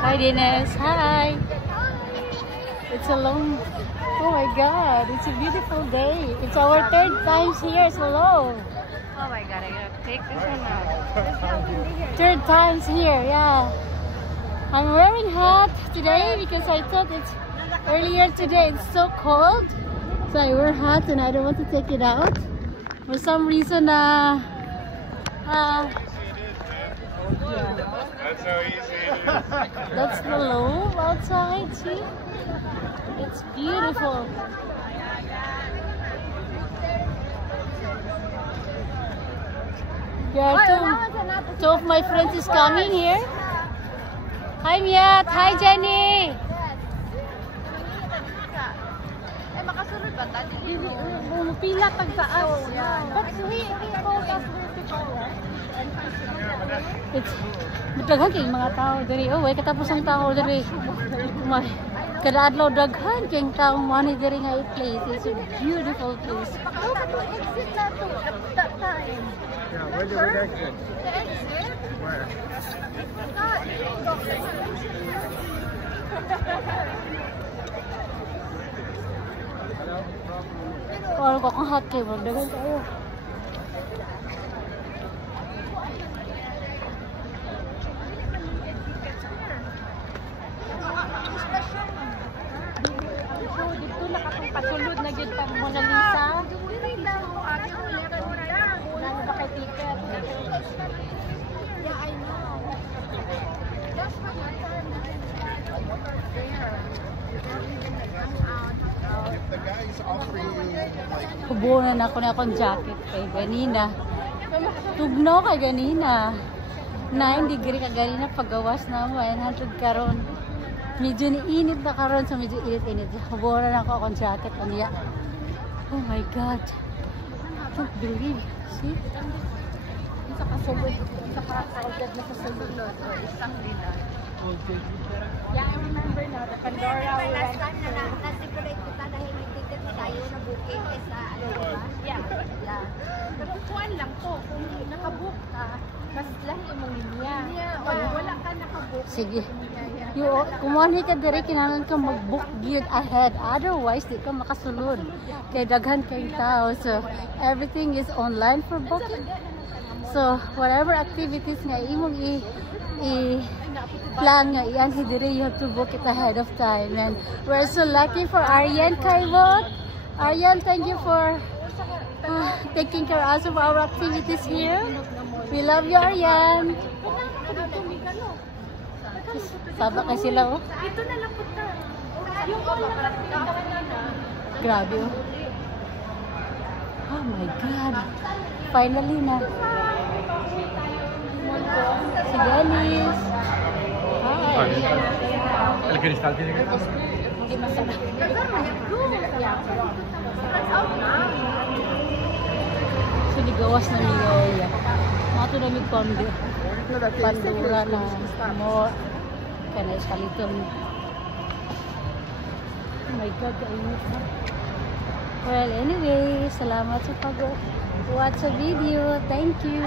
Hi, Dennis. Hi. It's a long... Oh my God. It's a beautiful day. It's our third time here. Hello. Oh my God, I gotta take this one out. Third times here, yeah. I'm wearing hat today because I thought it's earlier today. It's so cold. So I wear hat and I don't want to take it out. For some reason, That's how easy it is. that's the low outside, see? It's beautiful. Yeah, two of my friends is coming here. Hi Miat, hi Jenny. Eh, makasunod ba tayo? Pila tagtaas. It's daghan kay mga tao diri. Oh, way katapos ang tao diri. Kada adlaw daghan kay tao mo ni diri nga place. It's a beautiful place. Yeah, where did we exit? The exit? Where? Or ko kung hot kay mo daghan tayo. Dito nakapagpasulod na gid pang Mona Lisa. Nang ba kay ticket? Yeah, I know. That's what If the guy's offering you like Kubunan ako na akong jacket kay ganina. Tugno kay ganina. 9 degree ka ganina paggawas na mo 100 karon. Medyo niinit na karon so medyo init-init. Kubunan ako akong jacket aniya. Oh my God. I can't believe. See? Sa kasulod, sa kaagad na kasulod no. Isang bilang. Yeah, I remember now the Pandora. Last time na na-separate kita dahil may ticket na tayo na booking sa ano ba? Yeah. Yeah. Nagkukuhan lang ko kung nakabook ka, mas lang imong linya. Wala ka nakabook. Sige. Kumuha ka dire kinahanglan ka mag-book gyud ahead. Otherwise, di ka makasulod. Kay daghan kay tao. So, everything is online for booking. So, whatever activities nga imong plan nga iyan dire, you have to book it ahead of time. And we're so lucky for Aryan Kaibot. Aryan, thank you for taking care of us of our activities here. We love you, Aryan. Saba ka sila, oh. Ito na lang po ta. Yung Grabe, oh. Oh my God. Finally na. Si Dennis. Hi. el cristal tiene que estar. Hindi masarap. Sinigawas na Miguel. Mato na may pandura na mo. Kaya paliton. Oh my God, kainit na. Well, anyway, salamat sa pag-watch sa video. Thank you.